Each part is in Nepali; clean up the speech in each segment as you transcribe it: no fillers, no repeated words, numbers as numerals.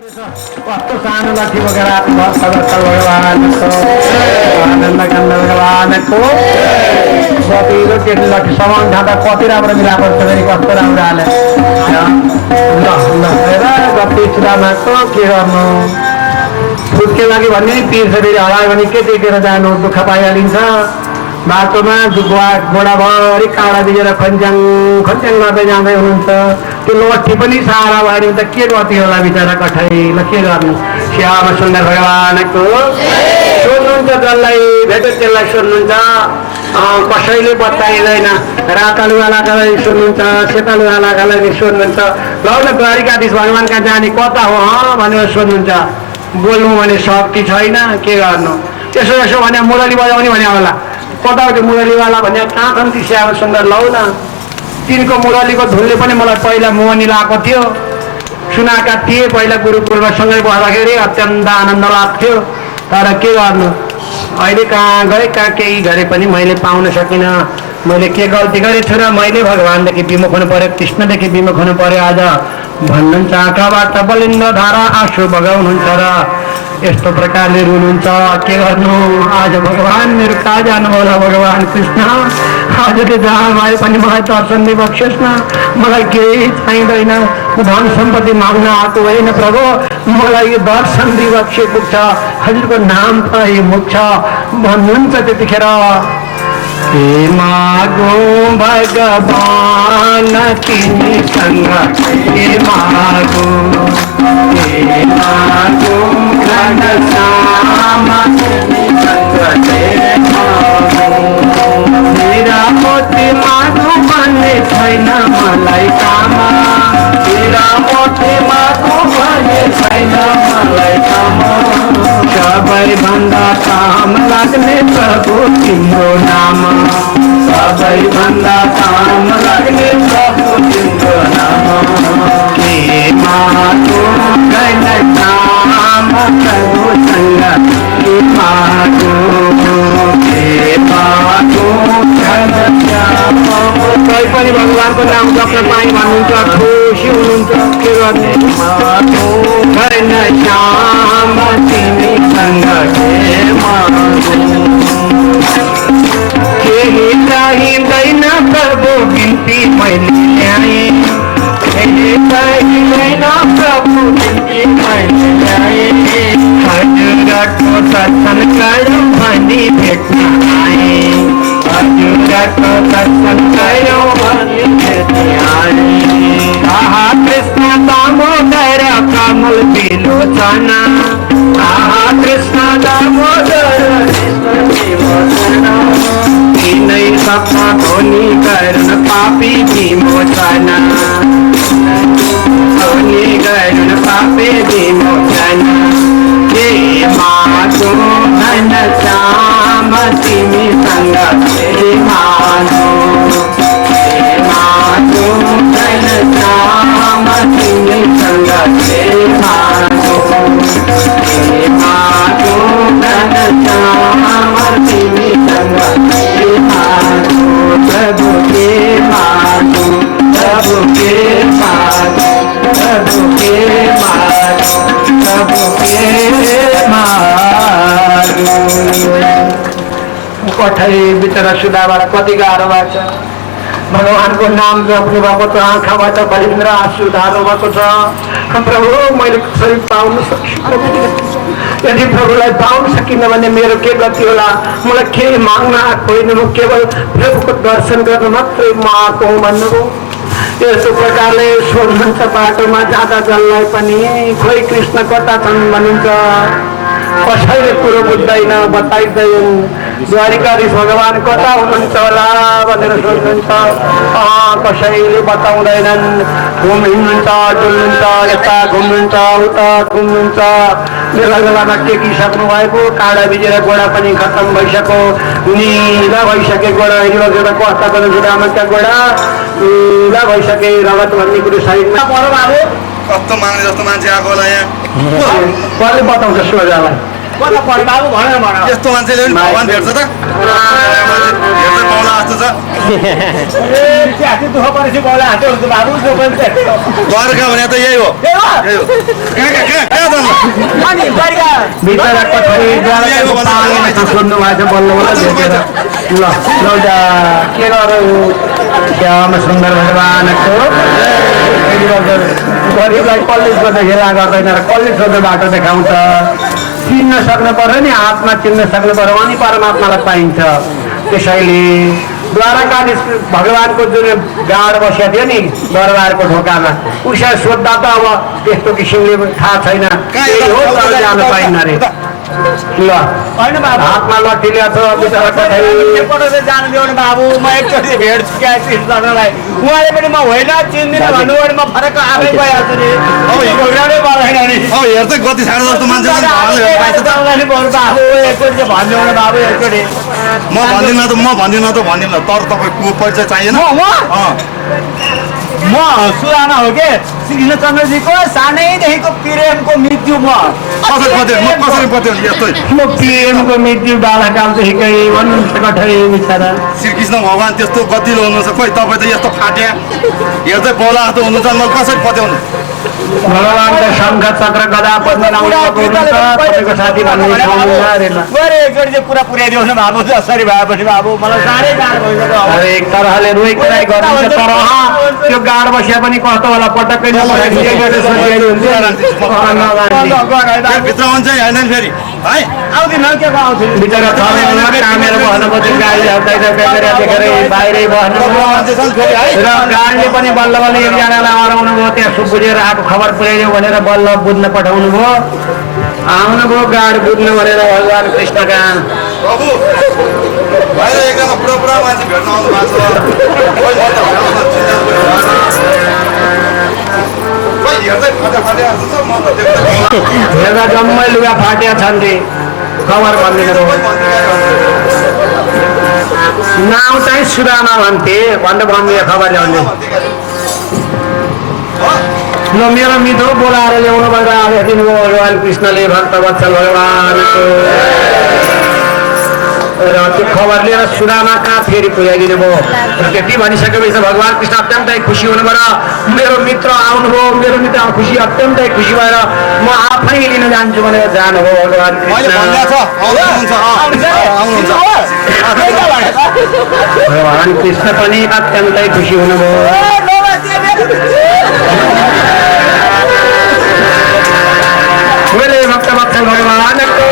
कस्तो सानो लक्ष्मी बोकेर भक्त भगवानको आनन्द कान्द भगवानको कतिलो केटी लक्ष्मी समान खाँदा कति राम्रो मिलाएको छ फेरि कस्तो राम्रो हाले कति चुरामाको के गर्नु फुटके लागि भन्ने पिर्छ फेरि हरायो भने के टेकेर जानु दुःख पाइहालिन्छ बाटोमा गोडाभरि काँडा दिएर खन्च्याङ खन्च्याङ गर्दै जाँदै हुनुहुन्छ त्यो लट्ठी पनि सारा भयो भने त के गति होला बिचरा कठैलाई के गर्नु श्याम सुन्दर भगवानको सोध्नुहुन्छ जसलाई भेट्यो त्यसलाई सोध्नुहुन्छ कसैले बताइँदैन राता लुगा लगाएरै सोध्नुहुन्छ सेता लुगा लगाएरै सोध्नुहुन्छ ल न द्वारिकाधीश भगवान्का जाने कता हो भनेर सोध्नुहुन्छ बोल्नु भने शक्ति छैन के गर्नु यसो यसो भने मुरली बजाउने भने होला कता हो त्यो मुरलीवाला भने कहाँ छन् ती श्याम सुन्दर लौ न तिनको मुरलीको धुनले पनि मलाई पहिला मोहनी लगाएको थियो सुनाएका थिए पहिला गुरुकुलमा सँगै बस्दाखेरि अत्यन्त आनन्द लाग्थ्यो तर के गर्नु अहिले कहाँ गए कहाँ केही गरे पनि मैले पाउन सकिनँ मैले के गल्ती गरेछु र मैले भगवान्देखि विमुख हुनु पर्यो कृष्णदेखि विमुख हुनु पर्यो आज भन्नुहुन्छ आँखाबाट बलिन्द्र धारा आँसु बगाउनुहुन्छ र यस्तो प्रकारले रुनुहुन्छ के गर्नु आज भगवान् मेरो कहाँ जानु होला भगवान् कृष्ण आज त्यो जहाँ भए पनि मलाई दर्शन दिइबक्सेस् न मलाई केही चाहिँदैन धन सम्पत्ति माग्न आएको होइन प्रभु मलाई यो दर्शन दिइबक्से पुग्छ हजुरको नाम पाइ मुख्छ भन्नुहुन्छ त्यतिखेर हे मागो भगवान तिमीसँग हे मागो मेरा मोती मागो भन्ने छैन मलाई काम मेरा मोती मागो भन्ने छैन मलाई काम सबैभन्दा काम लाग्ने प्रभु तिम्रो नाम सबैभन्दा काम लाग्ने प्रभु तिम्रो नाम के मागो छैन काम प्रभुसँग के मागो छैन कोही पनि भगवानको नाम जप्न पाएँ भन्नुहुन्छ खुसी हुनुहुन्छ के गर्ने मागो छैन श्याम तिमीसँग के मागो केही चाहिँदैन प्रभु बिन्ती मैले ल्याएँ केही चाहिँदैन प्रभु बिन्ती मैले ल्याएँ हजुरको दर्शन गरौँ भनी भेट्न आएँ हजुरको दर्शन गरौँ भनी भेट्न आएँ आहा कृष्ण दामोदर कमल बिलोचन आहा कृष्ण दामोदर तिनै सपना धोनी गर्न पापी विमोचन धोनी गर्न पापी विमोचन के मागो धन श्याम तिमीसँग के मागो धन श्याम तिमीसँग के मागो धन श्याम तिमीसँग के मागो प्रभु के मागो प्रभु के मागो प्रभु के मागो प्रभु के मागो कठै बिचरा सुधाबाट कति गाह्रो भएको छ भगवानको नाम जप्नु भएको छ आँखाबाट बलिन्द्र आँसु धारो भएको छ प्रभु मैले कसरी पाउन सक्छु यदि प्रभुलाई पाउन सकिनँ भने मेरो के गति होला मलाई केही माग्न आएको होइन म केवल प्रभुको दर्शन गर्न मात्रै म आएको हुँ भन्नुभयो यस्तो प्रकारले सोध्नुहुन्छ बाटोमा जाँदा जसलाई पनि खोइ कृष्ण कता छन् भनिन्छ कसैले कुरो बुझ्दैन बताइँदैन द्वारिकाधीश भगवान् कता हुनुहुन्छ होला भनेर सोध्नुहुन्छ कसैले बताउँदैनन् घुम्नुहुन्छ डुल्नुहुन्छ यता घुम्नुहुन्छ उता घुम्नुहुन्छ बेला बेलामा टेकिसक्नु भएको काँडा भिजेर गोडा पनि खत्तम भइसक्यो निला भइसके गोडा हिँडिरहेको कस्ता गर्नु जुडामका गोडा निला भइसके रगत भन्ने कुरो साइडमा परो बाबु कस्तो माग्ने जस्तो मान्छे आएको होला यहाँ कसले बताउँछ सोझालाई कता पढ बाबु भनेर भन यस्तो मान्छेले पनि भगवान भेट्छ त हेर्दै पाउला जस्तो छ ए दुःख परेपछि बोला हाँस्यो हुन्छ बाबु जो पनि द्वारका भने त यही हो कहाँ जानु अनि द्वारका बिचरा कठोरीद्वाराको पानीमा सुन्नु भएको छ बल्ल बल्ल भेटेर ल लौजा के गरौँ श्याम सुन्दर भगवानको गरिबलाई कलेज गर्दा हेला गर्दैन र कलेज गर्दा बाटो देखाउँछ चिन्न सक्नु पर्यो नि हातमा चिन्न सक्नु पर्यो अनि परमात्मालाई पाइन्छ त्यसैले द्वारकाधीश भगवानको जुन गाड बसेको थियो नि दरबारको ढोकामा उसलाई सोद्धा त अब त्यस्तो किसिमले थाहा छैन हो तर जान पाइन्न रे ल होइन बाबु हातमा लट्ठी ल्याएको छ बिचरा पठाउँदै जानु दियो भने बाबु म एकचोटि भेट्छु क्या कृष्णलाई उहाँले पनि म होइन चिन्दिनँ भन्नुभयो भने म फरक आफै गइहाल्छु नि भोग्राउनै पर्दैन नि अब हेर्दै गति छाड्छ जस्तो मान्छे बाबु एकचोटि भनिदियो भने बाबु एकचोटि म भन्दिनँ तर तपाईँको परिचय चाहिएन म सुराना हो के श्रीकृष्णचन्द्रजीको सानैदेखिको प्रेमको मृत्यु म कसरी पत्यो यस्तै म प्रेमको मृत्यु बालाकालदेखिकै भन्नुहुन्छ कठै बिचरा श्रीकृष्ण भगवान त्यस्तो गतिलो हुनुहुन्छ खोइ तपाईँ त यस्तो फाट्या हेर्दै बोला जस्तो हुनुहुन्छ म कसरी पत्याउनु भगवान त शङ्ख चक्र गदा पद्म तपाईँको साथी भन्ने एकचोटि चाहिँ कुरा पुर्याइदियो भने बाबु जसरी भएपछि बाबु मलाई साह्रै गाह्रो भइसक्यो अरे एक तरहले रोइ कराइ गरिन्छ तर त्यो गाड बसिया पनि कस्तो होला पटक्कै भित्र हुन्छ होइन फेरि है आउँदिन के आउँथ्यो बिचरा कामेर बस्नुपर्छ गाडी हाल्दैन क्यामेरा देखेर बाहिरै बस्नु र गाडले पनि बल्ल बल्ल एकजनालाई हराउनु भयो त्यहाँ बुझेर आएको खबर पुर्याइदियो भनेर बल्ल बुझ्न पठाउनु भयो आउनुभयो गाड बुझ्नु भनेर भगवान कृष्णका प्रभु बाहिर एकजना पुरा मान्छे भेट्न आउनु भएको छ हेर्दा जम्मै लुगा फाट्या छन् रे खबर भनिदिनु नाउँ चाहिँ सुदामा भन्थे भनेर भन्ने खबर ल्याउने ल मेरो मिठो बोलाएर ल्याउनु भएर आज दिनुभयो भगवान कृष्णले भक्तवत्सल भगवानको र त्यो खबर लिएर सुदामा कहाँ फेरि पुर्याइदिनु भयो र त्यति भनिसकेपछि भगवान कृष्ण अत्यन्तै खुसी हुनुभयो मेरो मित्र आउनुभयो मेरो मित्र खुसी अत्यन्तै खुसी भएर म आफै लिन जान्छु भनेर जानुभयो भगवान भगवान कृष्ण पनि अत्यन्तै खुसी हुनुभयो भक्तवत्सल भगवानको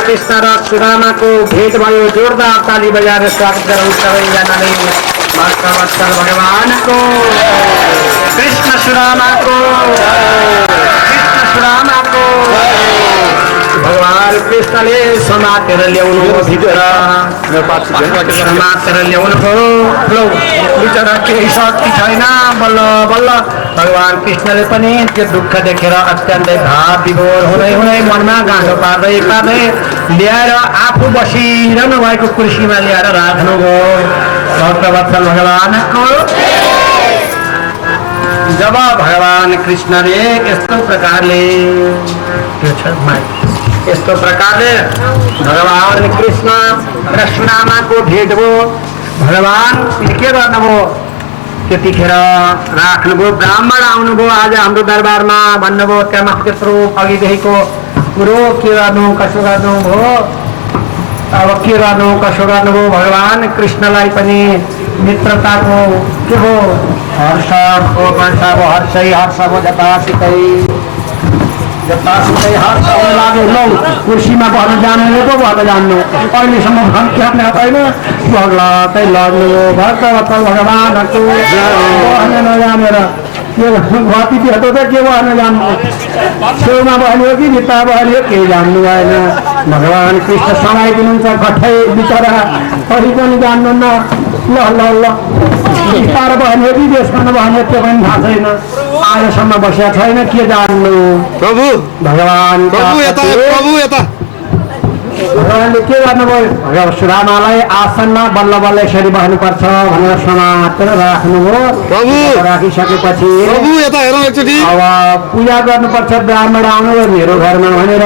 कृष्ण र सुदामाको भेट भयो जोरदार ताली बजाएर स्वागत गरौँ सबैजनाले भक्तवत्सल भगवानको कृष्ण सुदामाको भगवान कृष्णले समातेर ल्याउनु भित्र समातेर ल्याउनु भयो बिचरा केही शक्ति छैन बल्ल बल्ल भगवान कृष्णले पनि त्यो दुःख देखेर अत्यन्तै भाव विभोर हुँदै मनमा गाँठो पार्दै ल्याएर आफू बसिरहनु भएको कुर्सीमा ल्याएर राख्नुभयो भक्तवत्सल भगवानको जब भगवान कृष्णले यस्तो प्रकारले भगवान कृष्ण र सुदामाको भेट भयो भगवान के गर्नुभयो त्यतिखेर राख्नुभयो ब्राह्मण आउनुभयो आज हाम्रो दरबारमा भन्नुभयो त्यहाँ त्यत्रो अघिदेखिको कुरो के गर्नु कसो गर्नुभयो अब के गर्नु कसो गर्नुभयो भगवान कृष्णलाई पनि मित्रताको के हो हर्ष हो जतासितै हर्ष लाग्यो लौ कुर्सीमा भर्न जानेले पो भर्न जान्नु अहिलेसम्म भन्ने छैन भगलातै लड्नु भक्तवत्सल भगवानको नजानेर के गति भेटो त के भर्न जान्नु छेउमा बस्यो कि भित्ता बस्यो केही जान्नु भएन भगवान कृष्ण समाइदिनुहुन्छ कठै बिचरा परि पनि जान्नुहुन्न ल बिस्तार बस्यो कि देशमा नबस्यो त्यो पनि थाहा छैन आजसम्म बसेका छैन के जान्नु प्रभु भगवान प्रभु यता भगवानले के गर्नुभयो सुदामालाई आसनमा बल्ल बल्ल यसरी बस्नुपर्छ भनेर समातेर राख्नुभयो। प्रभु राखिसकेपछि प्रभु यता हेरौँ एकचोटि। अब पूजा गर्नुपर्छ ब्राह्मण आउनुभयो मेरो घरमा भनेर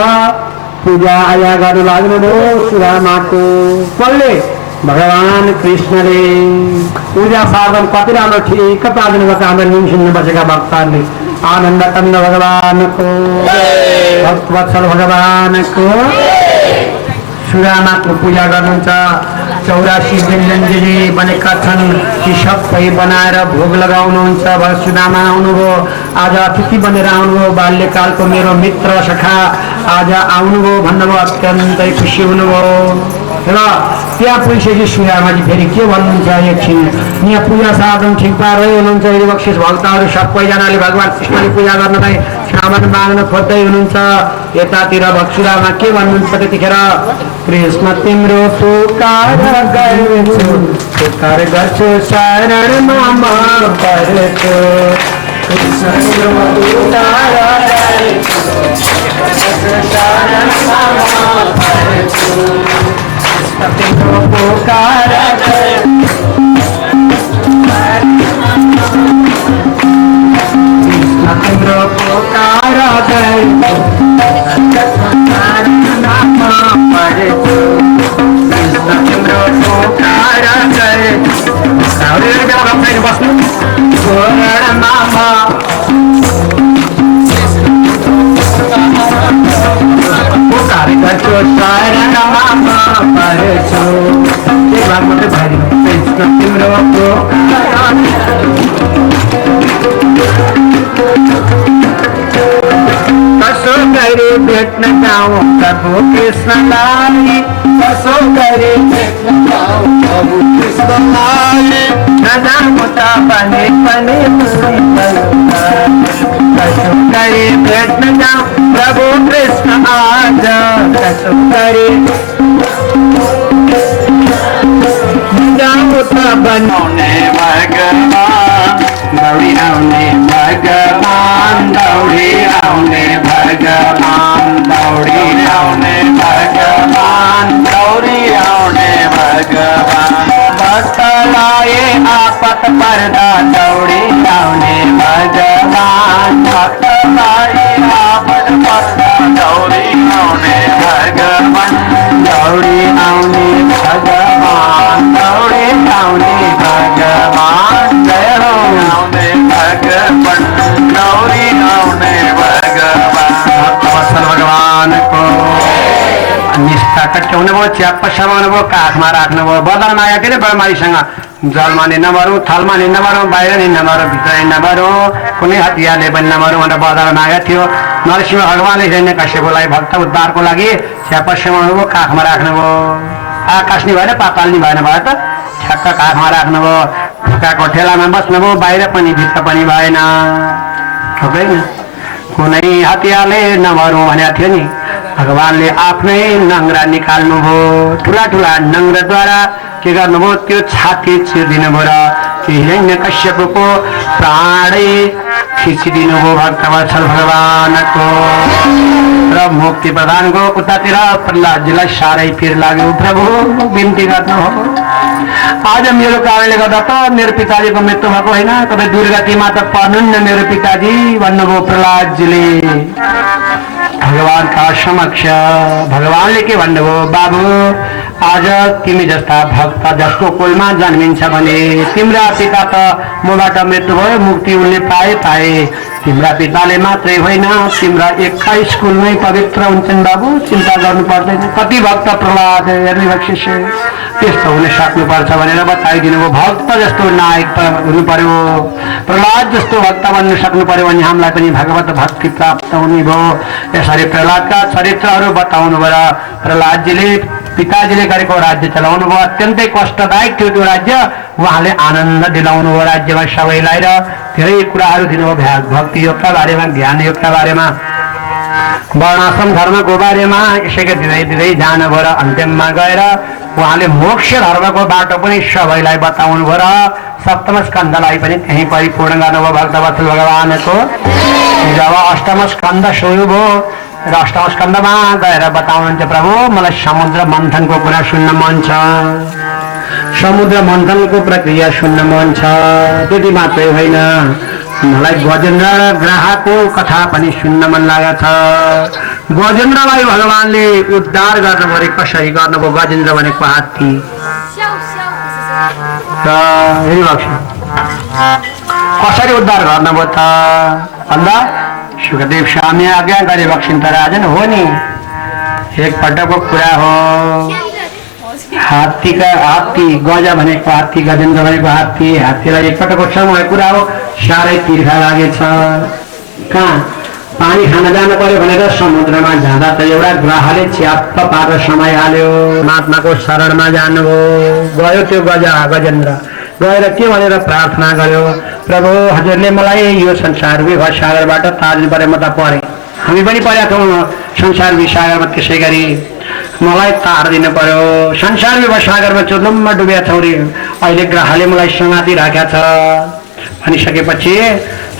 पूजा आजा गर्नु लाग्नुभयो सुदामाको। कसले? भगवान कृष्णले। पूजा साधन कति राम्रो ठिक पार्नु गर्छ हाम्रो निम्सिनु बसेका भक्तहरूले। आनन्द कन्द भगवानको भक्तवत्सल भगवानको सुदामाको पूजा गर्नुहुन्छ। 84 व्यञ्जनले बनेका छन् ती सबै बनाएर भोग लगाउनुहुन्छ। सुदामा आउनुभयो आज अतिथि बनेर आउनुभयो। बाल्यकालको मेरो मित्र सखा आज आउनुभयो भन्नुभयो। अत्यन्तै खुसी हुनुभयो र त्यहाँ पुगिसकेपछि सुदामाजी फेरि के भन्नुहुन्छ एकछिन यहाँ पूजा साधन ठिक पारै हुनुहुन्छ। यदि बक्सिस भक्तहरू सबैजनाले भगवान् कृष्णले पूजा गर्नलाई सामान माग्न खोज्दै हुनुहुन्छ। यतातिर भक्सुदामा के भन्नुहुन्छ त्यतिखेर? कृष्ण तिम्रो पुकार गर्छु पुकार गर्छु शरणमा म पर्छु। कृष्ण तिम्रो पुकार गर्छु शरणमा म पर्छु। तिम्रो पुकार तिम्रो पुकार बस्नु पुकार गर्छु शरणमा म पर्छु। त्यही भाग मात्रै भारी कृष्ण तिम्रो कसो गरी भेट्न जाउँ प्रभु कृष्णलाई। कसो गरी भेट्न जाउँ प्रभु कृष्णलाई। नजानु त भने पनि कसो गरी भेट्न जाउँ प्रभु कृष्ण आज। कसो गरी जाउँ त बनाउने भगवान दौडी आउने भगवान दौडी आउने भगवान दौडी आउने भगवान दौडी आउने भगवान। भक्तलाई आपत पर्दा दौडी आउने भगवान भक्तलाई आपत पर्दा दौडी आउने भगवान दौडी आउने भगवान दौडी आउने भगवान जय हो आउने भगवान दौडी आउने भगवान। भक्तवत्सल भगवानको निष्ठा कट्याउनु भयो च्याप्प समाउनु भयो काखमा राख्नुभयो। बदल मागेको थियो ब्रह्माजीसँग जलमा नि नमरौँ थलमा नि नमरौँ बाहिर नि नमरौँ भित्र नि नमरौँ कुनै हतियारले पनि नमरौँ भनेर बदल मागेको थियो। नरसिंह भगवानले हिरण्य कश्यपलाई भक्त उद्धारको लागि च्याप्प समाउनु भयो काखमा राख्नुभयो। आकाश नि भएन पाताल नि भएन भयो त ठ्याक्क काखमा राख्नुभयो। ढुकाको ठेलामा बस्नुभयो बाहिर पनि भित्र पनि भएन होइन। कुनै हतियारले नमरौँ भनेको थियो नि भगवानले आफ्नै नङ्ग्रा निकाल्नुभयो। ठुला ठुला नङ्ग्राद्वारा के गर्नुभयो त्यो छाती चिरिदिनु भयो र हिरण्य कश्यपको प्राणै खिचिदिनु भयो भक्तवत्सल भगवानको। र मुक्ति प्रदानको उतातिर प्रहलादजीलाई साह्रै पिर लाग्यो। प्रभु बिन्ती गर्नु हो आज मेरो कारणले गर्दा त मेरो पिताजीको मृत्यु भएको होइन। तपाईँ दुर्गतिमा त पर्नुहुन्न मेरो पिताजी भन्नुभयो प्रहलादजीले भगवानका समक्ष। भगवानले के भन्नुभयो? बाबु आज तिमी जस्ता भक्त जसको कुलमा जन्मिन्छ भने तिम्रा पिता त मबाट मृत्यु भयो मुक्ति उनले पाए। तिम्रा पिताले मात्रै होइन तिम्रा 21 कुल नै पवित्र हुन्छन् बाबु चिन्ता गर्नु पर्दैन। कति भक्त प्रहलाद हेर्ने बक्सिस त्यस्तो हुन सक्नुपर्छ भनेर बताइदिनु भयो। भक्त जस्तो नायक हुनु पर्यो प्रहलाद जस्तो भक्त बन्नु सक्नु पर्यो भने हामीलाई पनि भगवत भक्ति प्राप्त हुने भयो। यसरी प्रहलादका चरित्रहरू बताउनु भयो। प्रहलादजीले पिताजीले गरेको राज्य चलाउनु भयो। अत्यन्तै कष्टदायक थियो त्यो राज्य। उहाँले आनन्द दिलाउनु भयो राज्यमा सबैलाई र धेरै कुराहरू दिनुभयो भक्ति योगका बारेमा ज्ञान योगका बारेमा वर्णाश्रम धर्मको बारेमा यसैको दिँदै दिँदै जानुभयो र अन्त्यममा गएर उहाँले मोक्ष धर्मको बाटो पनि सबैलाई बताउनु भयो र सप्तम स्कन्धलाई पनि त्यही परिपूर्ण गर्नुभयो भक्तवत्सल भगवानको। जब अष्टम स्कन्ध सुरु भयो र अष्टौं स्कन्धमा गएर बताउनुहुन्छ प्रभु मलाई समुद्र मन्थनको कुरा सुन्न मन छ, समुद्र मन्थनको प्रक्रिया सुन्न मन छ। त्यति मात्रै होइन, मलाई गजेन्द्र ग्राहको कथा पनि सुन्न मन लागेको छ। गजेन्द्रलाई भगवानले उद्धार गर्नुभयो, कसरी गर्नुभयो? गजेन्द्र भनेको हात्ती र कसरी उद्धार गर्नुभयो त भन्दा सुखदेव स्वामी आज्ञा गरे बक्सिन् त राजन हो नि, एकपल्टको कुरा हो। हात्ती गजा भनेको हात्ती, गजेन्द्र भनेको हात्ती, हात्तीलाई एकपल्टको समय कुरा हो। साह्रै तिर्खा लागेछ। कहाँ पानी खान जानु पर्यो भनेर समुद्रमा जाँदा त एउटा ग्राहले च्याप्प पारेर समय हाल्यो। महात्माको शरणमा जानुभयो। गयो त्यो गजेन्द्र गएर के भनेर प्रार्थना गर्यो? प्रभु हजुरले मलाई यो संसार विभव सागरबाट तार्नु पर्यो, म त परेँ, हामी पनि परेका छौँ संसार विसागरमा, त्यसै गरी मलाई तारिदिनु पर्यो। संसार विभव सागरमा चुर्लुममा डुबेका छौँ रे, अहिले ग्राहले मलाई समाति राखेका छ भनिसकेपछि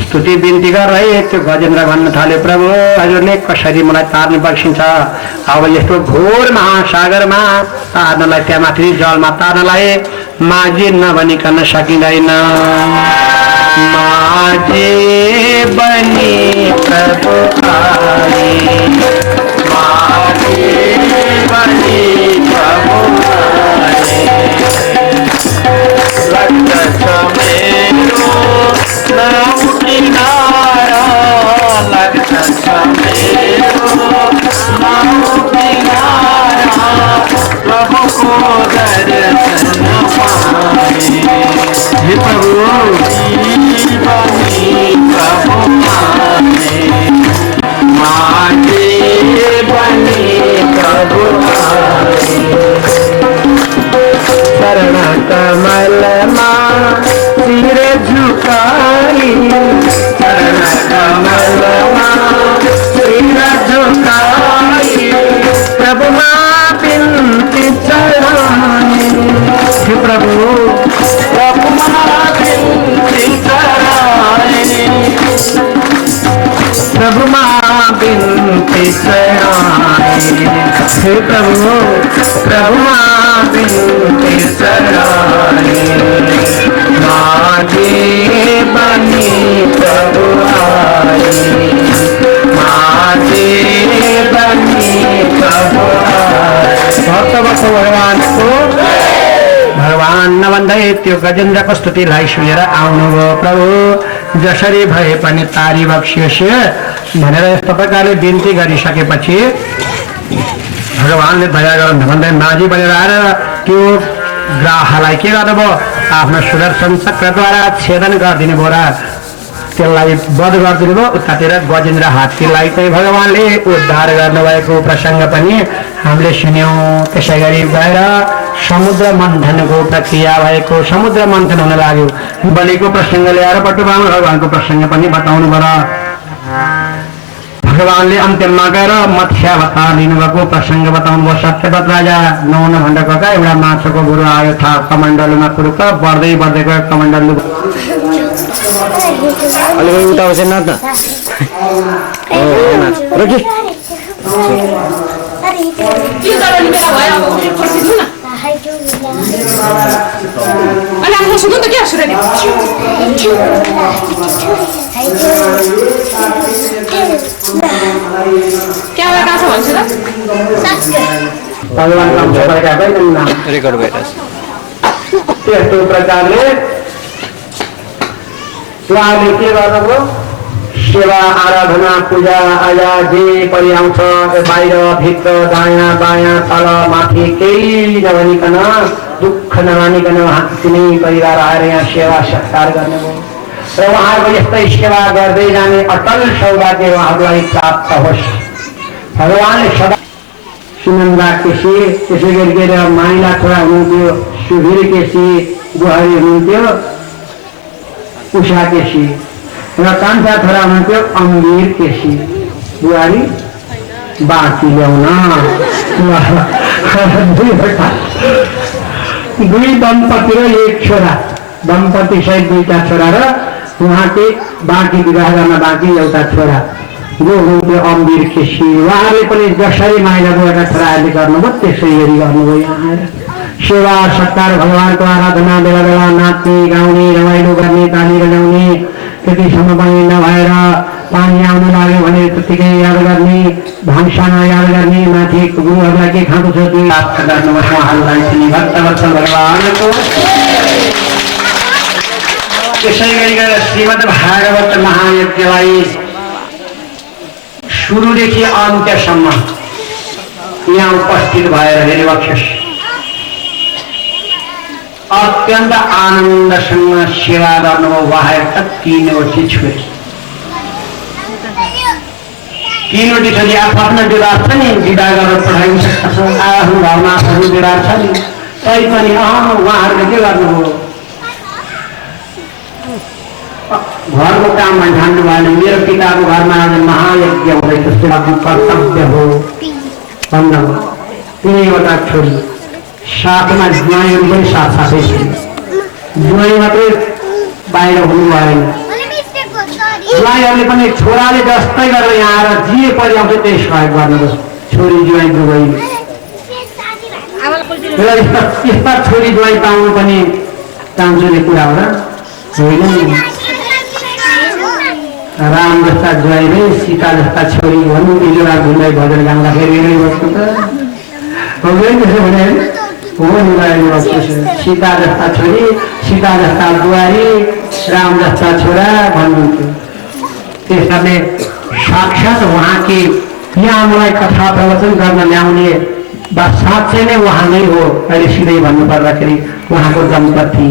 स्तुति बिन्ती गरेर त्यो गजेन्द्र भन्न थाल्यो, प्रभु हजुरले कसरी मलाई तार्नु बक्सिन्छ? अब यस्तो घोर महासागरमा तार्नलाई, त्यहाँ माथि जलमा तार्नलाई माझी नभनिकन सकिँदैन। माझी बनी प्रभु आए, माझी बनी प्रभु आए, लगत मेरो नाम किनारा, लगत मेरो नाम किनारा, प्रभु को दर्शन पाए। हे प्रभु बनी प्रभु आए, माझी बनी प्रभु आए, शरण कमल मां सिर झुकाई, शरण कमल मां सिर झुकाई, प्रभु मां बिनती चढ़ाई। हे प्रभु मां बिनती चढ़ाई, प्रभु मां बिनती चढ़ाई। हे प्रभु मां बिनती चढ़ाई, माझी बनी प्रभु आए, माझी बनी प्रभु आए। भक्त भगवान नभन्दै त्यो गजेन्द्रको स्तुतिलाई सुनेर आउनुभयो। प्रभु जसरी भए पनि तारी बक्सियोस् भनेर यस्तो प्रकारले बिन्ती गरिसकेपछि भगवानले दया गर्नु भन्दै माझी बनेर आएर त्यो ग्राहलाई के गर्नुभयो? आफ्नो सुदर्शन चक्रद्वारा छेदन गरिदिनु भयो र त्यसलाई वध गरिदिनु भयो। उतातिर गजेन्द्र हात्तीलाई चाहिँ भगवानले उद्धार गर्नुभएको प्रसङ्ग पनि हामीले सुन्यौँ। त्यसै गरी गएर समुद्र मन्थनको प्रक्रिया भएको, समुद्र मन्थन हुन लाग्यो। बलिको प्रसङ्ग ल्याएर पटुवामा भगवानको प्रसङ्ग पनि बताउनु पर्यो। भगवानले अन्त्यमा गएर मत्स्यावतार लिनुभएको प्रसङ्ग बताउनु भयो। सत्यव्रत राजा नहुन भण्डका एउटा माछाको बुरो आयो, था कमण्डलुमा पुरुक बढ्दै बढ्दै गयो कमण्डलु। अलिकति उता बसेन न त रोकी Olha, a segunda aqui, a Surene. क्या कहाँ छ भन्छु त रेकर्ड भइरहेछ। त्यस्तो प्रकारले उहाँले के गर्नुभयो? सेवा आराधना पूजा आजा जे पनि आउँछ बाहिर भित्र दायाँ बायाँ तल माथि केही नभनिकन दुःख नमानिकन उहाँको कुनै परिवार आएर यहाँ सेवा सत्कार गर्नुभयो र उहाँहरूको यस्तै सेवा गर्दै जाने अटल सौभाग्य उहाँहरूलाई प्राप्त होस्। भगवानले सदा सुनन्दा केसी, त्यसै गरी माइला छोरा हुनुहुन्थ्यो सुधीर केसी, बुहारी हुनुहुन्थ्यो उषा केसी र कान्छा छोरा हुनुहुन्थ्यो अम्बिर केसी। बुहारी बाँकी ल्याउन दुई दम्पति र एक छोरा, दम्पति सहित दुईटा छोरा र उहाँकै बाँकी विवाह गर्न बाँकी एउटा छोरा। गोहुको अम्बिर केसी उहाँले पनि जसरी माइला गएका छोराहरूले गर्नुभयो त्यसै गरी गर्नुभयो यहाँ आएर सेवा सत्कार भगवानको आराधना बेला बेला नाच्ने गाउने रमाइलो गर्ने ताली बजाउने त्यतिसम्म पनि नभएर पानी आउनु लाग्यो भने त्यतिकै याद गर्ने भान्सामा याद गर्ने माथि गुरुहरूलाई के खाँदो छ त्यो प्राप्त गर्नुहोस् उहाँहरूलाई श्री भक्तवत्सल भगवानको त्यसै गरी श्रीमद् भागवत महायज्ञलाई सुरुदेखि अन्त्यसम्म यहाँ उपस्थित भएर हेरिबक्सेस अत्यन्त आनन्दसँग सेवा गर्नुभयो उहाँहरूका तीनवटी छोरी तीनवटी छोरी आफ्नो विवाह छ नि विवाह गरेर पठाइनु सक्छ आफ्नो घरमा आफ्नो विवाह छ नि तैपनि उहाँहरूले के गर्नुभयो घरको काममा ठान्नु भएन मेरो पिताको घरमा आज महायज्ञ हुँदैछ सेवाको कर्तव्य हो भन्नुभयो तीनवटा छोरी साथमा ज्वाइँहरू पनि साथसाथै छन् ज्वाइँ मात्रै बाहिर हुनु भएन ज्वाइँहरूले पनि छोराले जस्तै गरेर यहाँ आएर जे परिआउँछ त्यही सहयोग गर्नुहोस् छोरी ज्वाइँ दुवैले यस्ता छोरी ज्वाइँ पाउनु पनि चान्सुने कुरा हो र होइन नि राम जस्ता ज्वाइँ रे सीता जस्ता छोरी भन्नु बिजुरा घुम्दै भजन गाउँदाखेरि बस्नु त होइन त्यसो भने हो नि सीता जस्ता छोरी सीता जस्ता बुहारी राम जस्ता छोरा भन्नुहुन्थ्यो त्यसकारणले साक्षात उहाँकी यहाँ मलाई कथा प्रवचन गर्न ल्याउने वा साँच्चै नै उहाँ नै हो अहिले सिधै भन्नु पर्दाखेरि उहाँको दम्पति